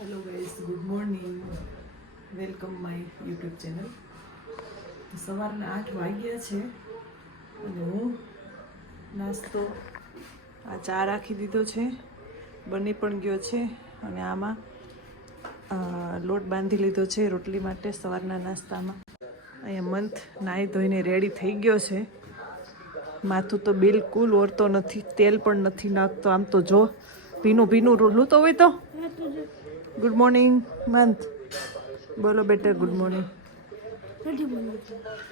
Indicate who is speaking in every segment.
Speaker 1: Hello guys good morning welcome my YouTube channel સવારના આઠ વાગ્યા છે અને હું નાસ્તો આ ચા રાખી દીધો છે. બની પણ ગયો છે અને આમાં લોટ બાંધી લીધો છે રોટલી માટે સવારના નાસ્તામાં. અહીંયા મંથ નાહી ધોઈને રેડી થઈ ગયો છે. માથું તો બિલકુલ ઓરતો નથી, તેલ પણ નથી નાખતો. આમ તો જો, ભીનું ભીનું રોલું તો હોય તો. ગુડ મોર્નિંગ મંથ બોલો બેટા ગુડ મોર્નિંગ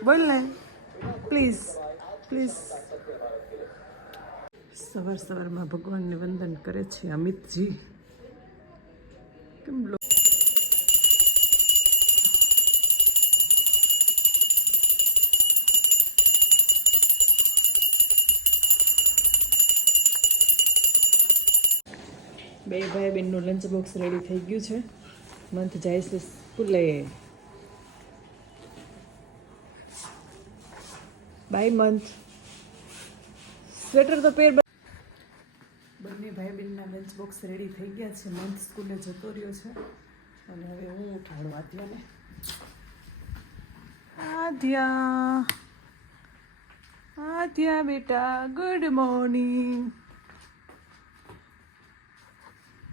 Speaker 1: બોલ ને પ્લીઝ પ્લીઝ સવાર સવારમાં ભગવાનને વંદન કરે છે અમિતજી. બે ભાઈ બહેનનું લંચ બોક્સ રેડી થઈ ગયું છે. મંથ જાય સ્કૂલે. By month. સ્વેટર તો પહેર બંને ભાઈ બહેનના લંચ બોક્સ રેડી થઈ ગયા છે. મંથ સ્કૂલે જતો રહ્યો છે. અને હવે હું ઉઠાડું આધ્યાને આધ્યા આધ્યા બેટા ગુડ મોર્નિંગ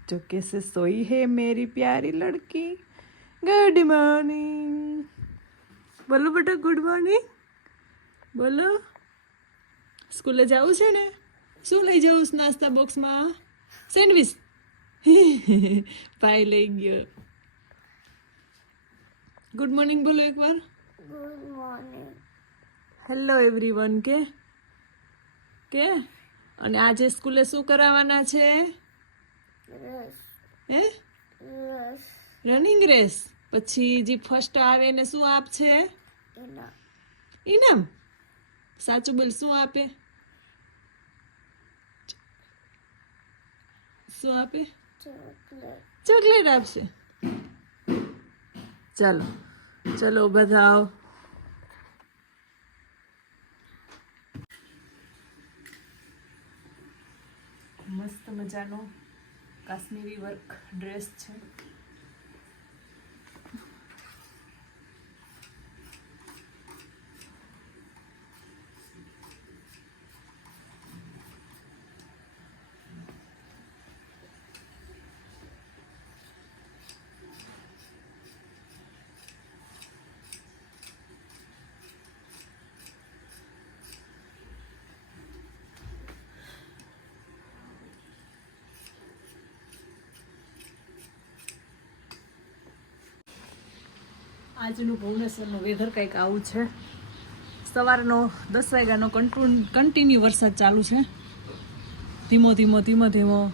Speaker 1: जो कैसे सोई है मेरी प्यारी लड़की गुड मॉर्निंग બોલો બેટા ગુડ મોર્નિંગ બોલો સ્કૂલે જવું છે ને શું લઈ જવું છે નાસ્તા બોક્સમાં સેન્ડવિચ ભાઈ લઈ ગયો ગુડ મોર્નિંગ બોલો એકવાર
Speaker 2: ગુડ મોર્નિંગ
Speaker 1: હેલો એવરીવન કે કે અને આજે સ્કૂલે શું કરાવવાના છે
Speaker 2: રસ
Speaker 1: હે? રનિંગ રેસ પછી જે ફર્સ્ટ આવે એને શું આપશે?
Speaker 2: છે
Speaker 1: ઇનામ સાચું બોલ શું આપે? શું આપે?
Speaker 2: ચોકલેટ
Speaker 1: આપશે. ચાલો ચલો બધા મસ્ત મજાનો કાશ્મીરી વર્ક ડ્રેસ છે. આજનું ભુવનેશ્વરનું વેધર કંઈક આવું છે. સવારનો દસ વાગ્યાનો કંટ્રોલ કન્ટિન્યુ વરસાદ ચાલુ છે. ધીમો ધીમો ધીમો ધીમો.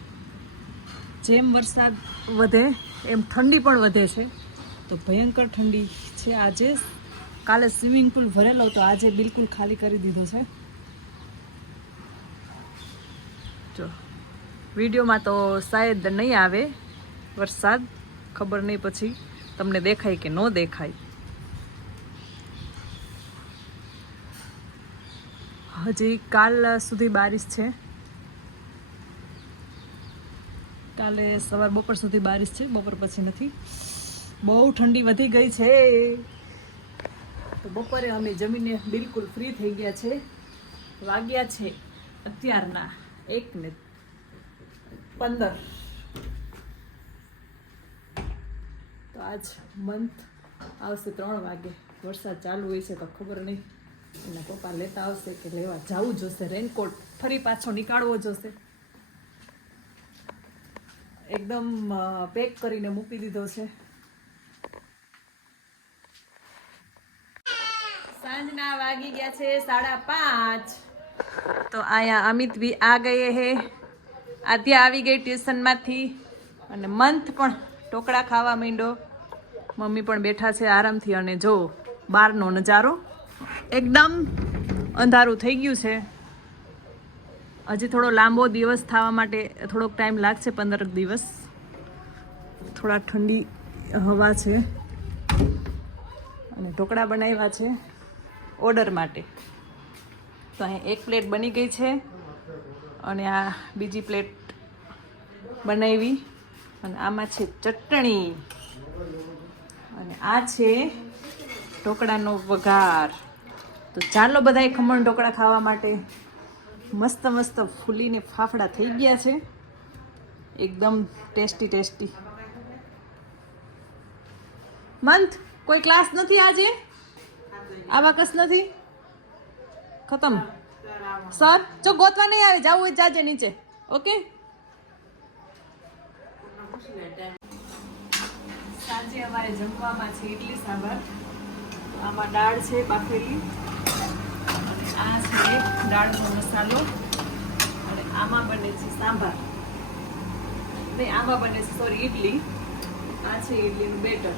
Speaker 1: જેમ વરસાદ વધે, એમ ઠંડી પણ વધે છે. તો ભયંકર ઠંડી છે આજે. કાલે સ્વિમિંગ પુલ ભરેલો તો આજે બિલકુલ ખાલી કરી દીધો છે. જો, વિડીયોમાં તો શાયદ નહીં આવે વરસાદ, ખબર નહીં પછી. તમને દેખાય કે ન દેખાય. હજી કાલ સુધી બારિશ છે. કાલે સવાર બપોર સુધી બારિશ છે, બપોર પછી નથી. બહુ ઠંડી વધી ગઈ છે. તો બપોરે અમે જમીને બિલકુલ ફ્રી થઈ ગયા છે. વાગ્યા છે અત્યારના એક ને પંદર. તો આજ મંથ આવશે ત્રણ વાગે. વરસાદ ચાલુ હોય છે તો ખબર નહીં. એના પપ્પા લેતા આવશે કે લેવા જવું જોશે. રેનકોટ ફરી પાછો નીકાળવો જોશે. એકદમ પેક કરીને મૂકી દીધો છે. સાંજના વાગી ગયા છે સાડા પાંચ. તો અહીંયા અમિત બી આ ગયે હે. આધ્યા આવી ગઈ ટ્યુશનમાંથી. અને મંથ પણ ટોકડા ખાવા માંડ્યો. મમ્મી પણ બેઠા છે આરામથી અને જો બહારનો નજારો એકદમ અંધારું થઈ ગયું છે. હજી થોડો લાંબો દિવસ થવા માટે થોડોક ટાઈમ લાગશે, પંદર દિવસ. થોડા ઠંડી હવા છે અને ઢોકળા બનાવ્યા છે ઓર્ડર માટે. તો અહીં એક પ્લેટ બની ગઈ છે અને આ બીજી પ્લેટ બનાવી. અને આમાં છે ચટણી. આ છે ઢોકળાનો વઘાર. તો ચાલો બધાએ ખમણ ઢોકળા ખાવા માટે મસ્ત મસ્ત ફૂલીને ફાફડા થઈ ગયા છે. એકદમ ટેસ્ટી ટેસ્ટી. મંથ, કોઈ ક્લાસ નથી આજે? આવા કસ નથી? ખતમ. સર, જો ગોતવા નહીં આવે, જાવું હોય જાજે નીચે. ઓકે? સાંજે અમારે જમવામાં છે ઇડલી સાંભાર. આમાં દાળ છે બાફેલી અને આ છે દાળનો મસાલો. અને આમાં બને છે સાંભાર. નહીં, આમાં બને છે સોરી ઇડલી આ છે ઇડલીનું બેટર.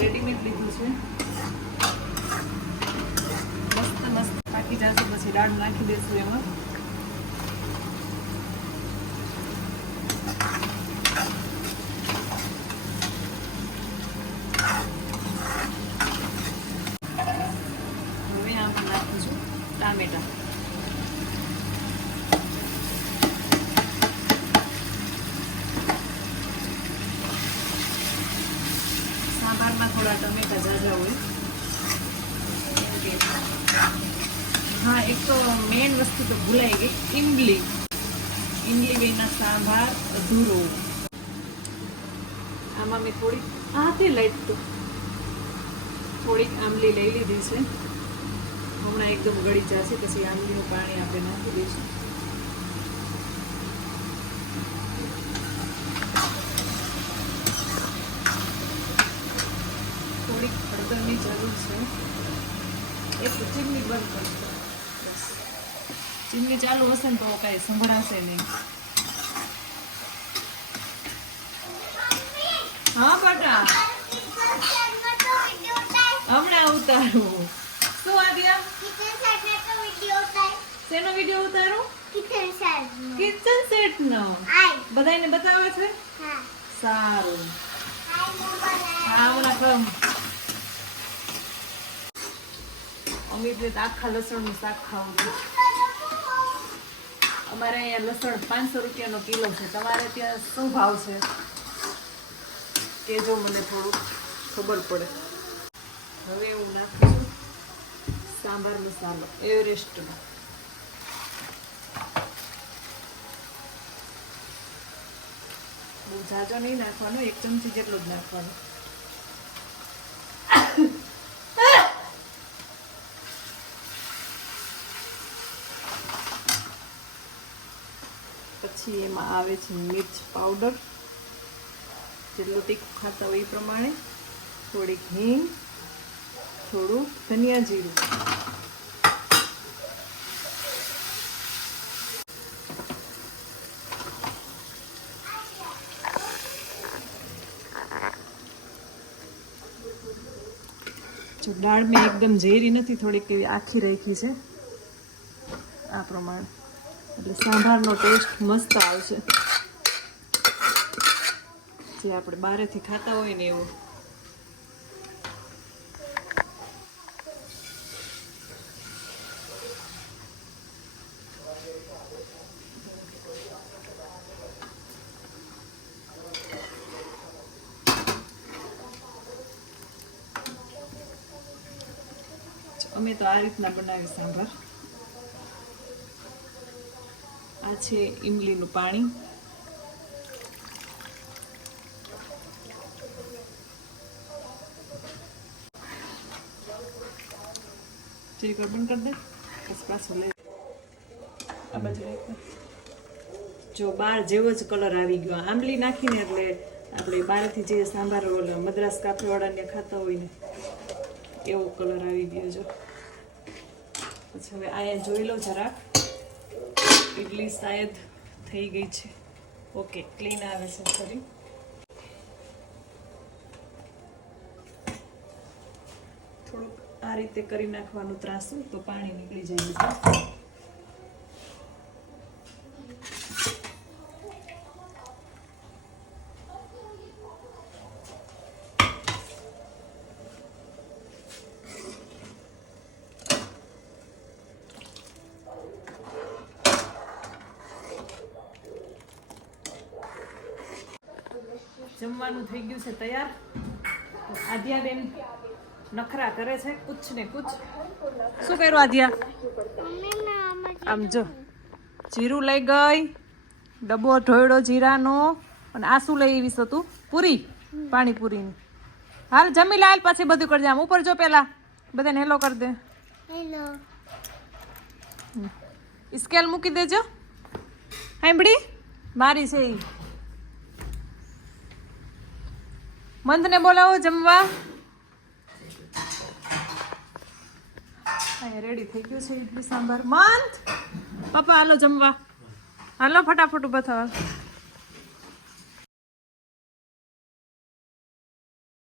Speaker 1: રેડીમેડ લીધું છે. મસ્ત મસ્ત પાકી જશે, પછી દાળ નાખી દઈશું એમાં હવે આમાં નાખીશું ટામેટા સાંભારમાં થોડા ટમેટા જાજા હોય. હા, એક તો મેઇન વસ્તુ તો ભૂલાઈ ગઈ. ઇમલી ઇમલી વિના સાંભાર અધૂરો. આમાં મેં થોડીક આ તે લાઈટ થોડીક આંબલી લઈ લીધી છે. હમણાં એકદમ ગળી જશે પછી આંબલીનું પાણી આપણે નાખી દઈશું. થોડીક હળદરની જરૂર છે. એક તો ચીમની બંધ કરશો બસ. ચીમની ચાલુ હશે ને તો કાંઈ સંભળાશે નહીં. હા બટા. હમણાં ઉતારું. શું આદ્યા શેનો વીડિયો ઉતારું? કિચન સેટ નો. બધાને બતાવે છે? સારું. હા હમણાં અમિતને આખા લસણનું શાક ખાવું છે. અમારે અહીંયા લસણ પાંચસો રૂપિયાનો કિલો છે. તમારે ત્યાં શું ભાવ છે? કેજો મને થોડું ખબર પડે. હવે હું નાખું છું. સાંભાર મસાલો એવરેસ્ટનો બહુ ઝાઝો નહીં નાખવાનો એક ચમચી જેટલો જ નાખવાનો પછી એમાં આવે છે મિર્ચ પાવડર. જેટલું તીખું ખાતા હોય એ પ્રમાણે થોડીક હિંગ. થોડું ધનિયા જીરું. જો દાળ મેં એકદમ ઝેરી નથી, થોડીક એવી આખી રાખી છે. આ પ્રમાણે. એટલે સાંભારનો ટેસ્ટ મસ્ત આવશે. જે આપણે બહારેથી ખાતા હોય ને એવું. અમે તો આ રીતના બનાવી સાંભાર. આ છે ઇમલીનું પાણી. ચીરી કર બંધ કરી દે બસ પાછું લે. આ બાજુ જો બાર જેવો જ કલર આવી ગયો. આંબલી નાખીને એટલે આપણે બહારથી જે સાંભાર મદ્રાસ કાફેવાળાને ખાતા હોય ને એવો કલર આવી ગયો છે. પછી હવે અહીંયા જોઈ લો જરાક. ઇડલી શાયદ થઈ ગઈ છે. ઓકે ક્લીન આવે છે ફરી થોડુંક આ રીતે કરી નાખવાનું ત્રાસું તો પાણી નીકળી જાય છે. જમવાનું થઈ ગયું છે તૈયાર. આધ્યાબેન નખરા કરે છે કુછ ને કુછ. શું કર્યું
Speaker 2: ના આમાં
Speaker 1: જો જીરું લઈ ગઈ ડબ્બો ઢોયડો જીરાનો અને આ શું લઈ આવીશ તું પૂરી પાણીપુરીની. હાલ જમી લાલ પછી બધું કરજે આમ ઉપર જો પેલા બધાને હેલો કરી દે.
Speaker 2: હેલો.
Speaker 1: સ્કેલ મૂકી દેજો. સાંભળી મારી છે ઈ. મંદને બોલાવો જમવા. અહીંયા રેડી થઈ ગયું છે ઇડલી સાંભાર. મંથ! પપ્પા, હાલો જમવા. હાલો, ફટાફટ ઊભા થવા.